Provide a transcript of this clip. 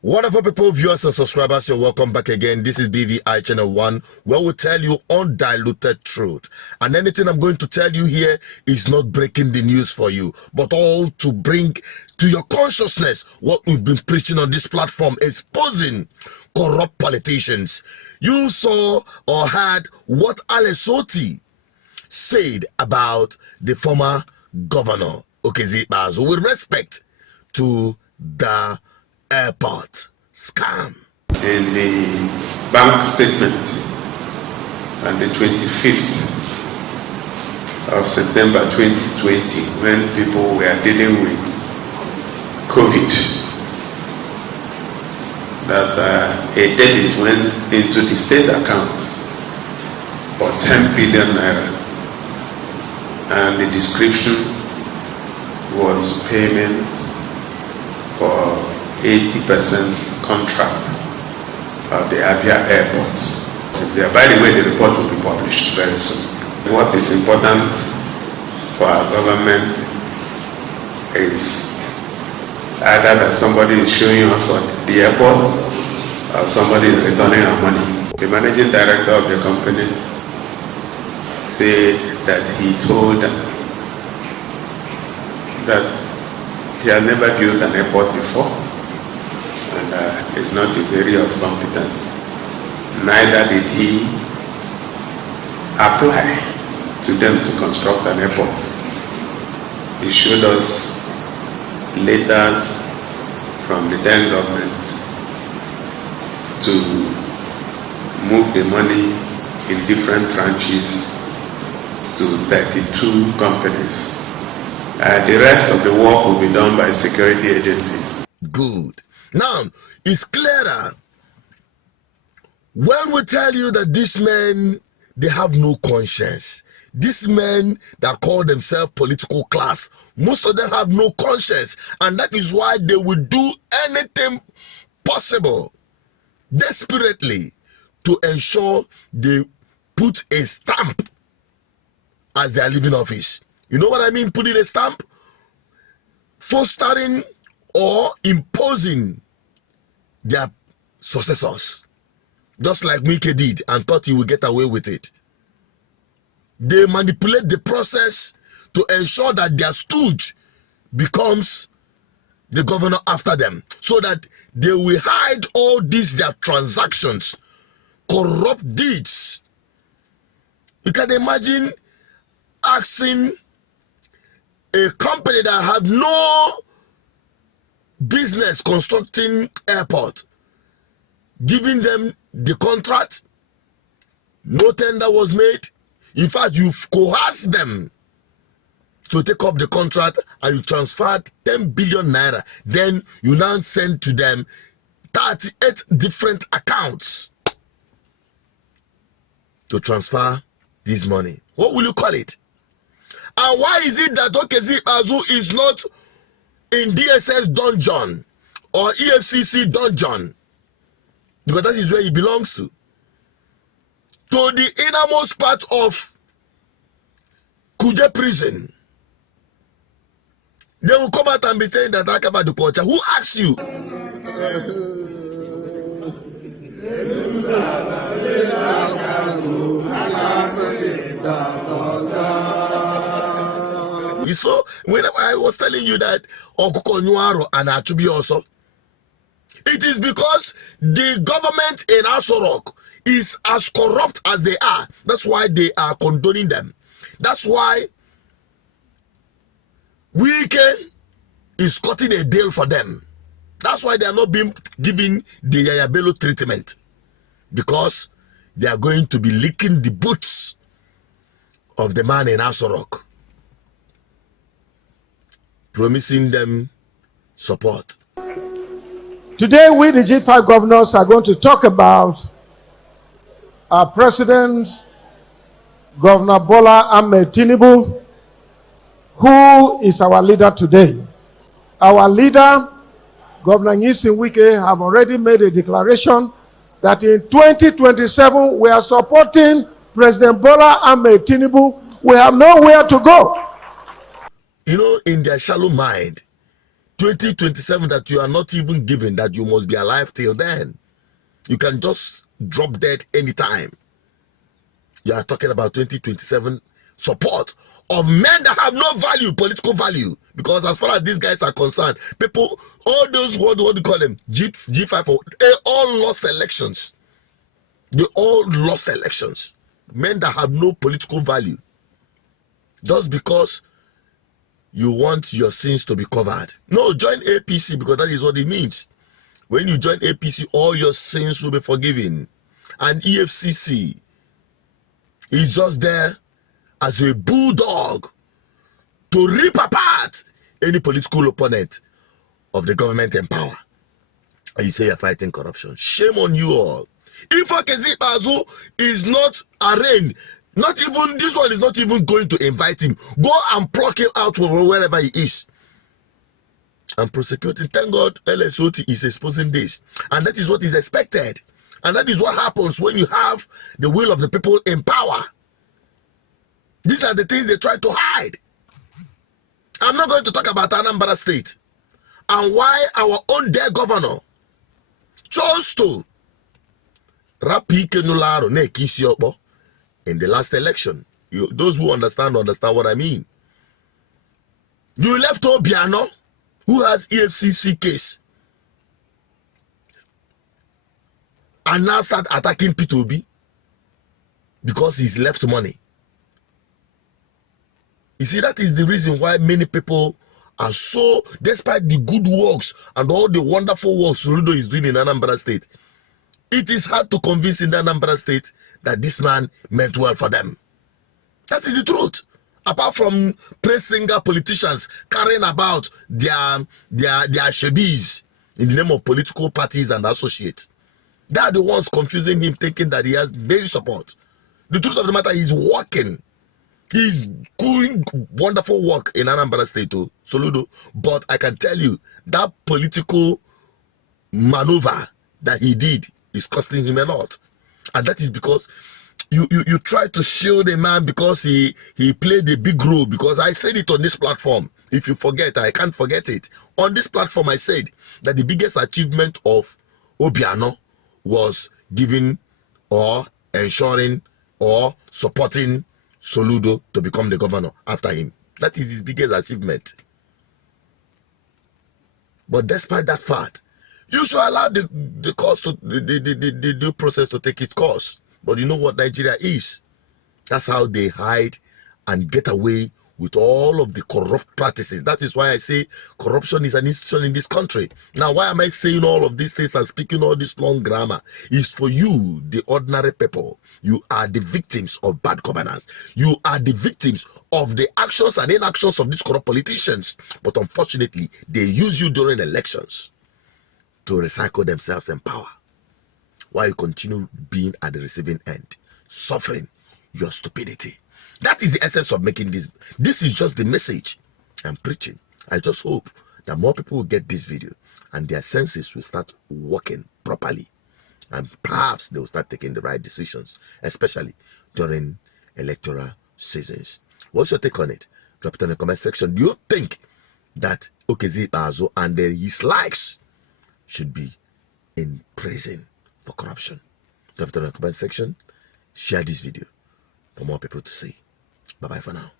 Wonderful people, viewers and subscribers, you're welcome back again. This is BVI Channel 1, where we tell you undiluted truth. And anything I'm going to tell you here is not breaking the news for you, but all to bring to your consciousness what we've been preaching on this platform, exposing corrupt politicians. You saw or heard what Otti said about the former governor, Okezie Ikpeazu, with respect to the airport scam. In the bank statement on the 25th of September 2020, when people were dealing with COVID, that a debit went into the state account for 10 billion naira, and the description was payment for 80% contract of the Abia airports. By the way, the report will be published very soon. What is important for our government is either that somebody is showing us at the airport or somebody is returning our money. The managing director of the company said that he told them that he had never built an airport before, and it's not his area of competence. Neither did he apply to them to construct an airport. He showed us letters from the then government to move the money in different tranches to 32 companies. The rest of the work will be done by security agencies. Good. Now, it's clearer when we tell you that these men, they have no conscience. These men that call themselves political class, most of them have no conscience, and that is why they will do anything possible desperately to ensure they put a stamp as they are leaving office. You know what I mean, putting a stamp? Fostering or imposing their successors. Just like Mike did and thought he would get away with it. They manipulate the process to ensure that their stooge becomes the governor after them, so that they will hide all these their transactions, corrupt deeds. You can imagine asking a company that have no business constructing airport, giving them the contract, no tender was made. In fact, you've coerced them to take up the contract, and you transferred 10 billion naira. Then you now send to them 38 different accounts to transfer this money. What will you call it? And why is it that Okezie Ikpeazu is not in DSS dungeon or EFCC dungeon? Because that is where he belongs to the innermost part of Kuje prison. They will come out and be saying that I cover the culture. Who asks you? So when I was telling you that Okuko Nuaro and Achubi also, it is because the government in Aso Rock is as corrupt as they are. That's why they are condoning them. That's why Wike is cutting a deal for them. That's why they are not being given the Yaya Bello treatment, because they are going to be licking the boots of the man in Aso Rock, promising them support. Today, we, the G5 governors, are going to talk about our president, Governor Bola Ahmed Tinubu, who is our leader today. Our leader, Governor Nyesom Wike, have already made a declaration that in 2027, we are supporting President Bola Ahmed Tinubu. We have nowhere to go. You know, in their shallow mind, 2027 that you are not even given, that you must be alive till then. You can just drop dead anytime. You are talking about 2027 support of men that have no value, political value. Because as far as these guys are concerned, people, all those, what do you call them, G5, they all lost elections. They all lost elections. Men that have no political value. Just because you want your sins to be covered. No, join APC, because that is what it means. When you join APC, all your sins will be forgiven. And EFCC is just there as a bulldog to rip apart any political opponent of the government in power. And you say you're fighting corruption. Shame on you all. If Okezie Ikpeazu is not arraigned, not even this one is not even going to invite him. Go and pluck him out from wherever he is and prosecute him. Thank God Otti is exposing this, and that is what is expected, and that is what happens when you have the will of the people in power. These are the things they try to hide. I'm not going to talk about Anambra State and why our own dear governor chose to in the last election. Those who understand what I mean. You left Obiano, who has EFCC case, and now start attacking P2B because he's left money. You see, that is the reason why many people are so, despite the good works and all the wonderful works Soludo is doing in Anambra State, it is hard to convince in the Anambra State that this man meant well for them. That is the truth. Apart from praise singer politicians carrying about their shebis in the name of political parties and associates. They are the ones confusing him, thinking that he has very support. The truth of the matter is working. He's doing wonderful work in Anambra State, Soludo. But I can tell you, that political maneuver that he did is costing him a lot. And that is because you try to shield a man because he played a big role. Because I said it on this platform. If you forget, I can't forget it. On this platform, I said that the biggest achievement of Obiano was giving or ensuring or supporting Soludo to become the governor after him. That is his biggest achievement. But despite that fact, you should allow the course to the due process to take its course. But you know what Nigeria is? That's how they hide and get away with all of the corrupt practices. That is why I say corruption is an institution in this country. Now, why am I saying all of these things and speaking all this long grammar? Is for you, the ordinary people. You are the victims of bad governance. You are the victims of the actions and inactions of these corrupt politicians. But unfortunately, they use you during elections to recycle themselves in power, while you continue being at the receiving end, suffering your stupidity. That is the essence of making this. This is just the message I'm preaching. I just hope that more people will get this video and their senses will start working properly, and perhaps they will start taking the right decisions, especially during electoral seasons. What's your take on it? Drop it in the comment section. Do you think that Okezie Ikpeazu and his likes should be in prison for corruption? Drop it in the comment section. Share this video for more people to see. Bye bye for now.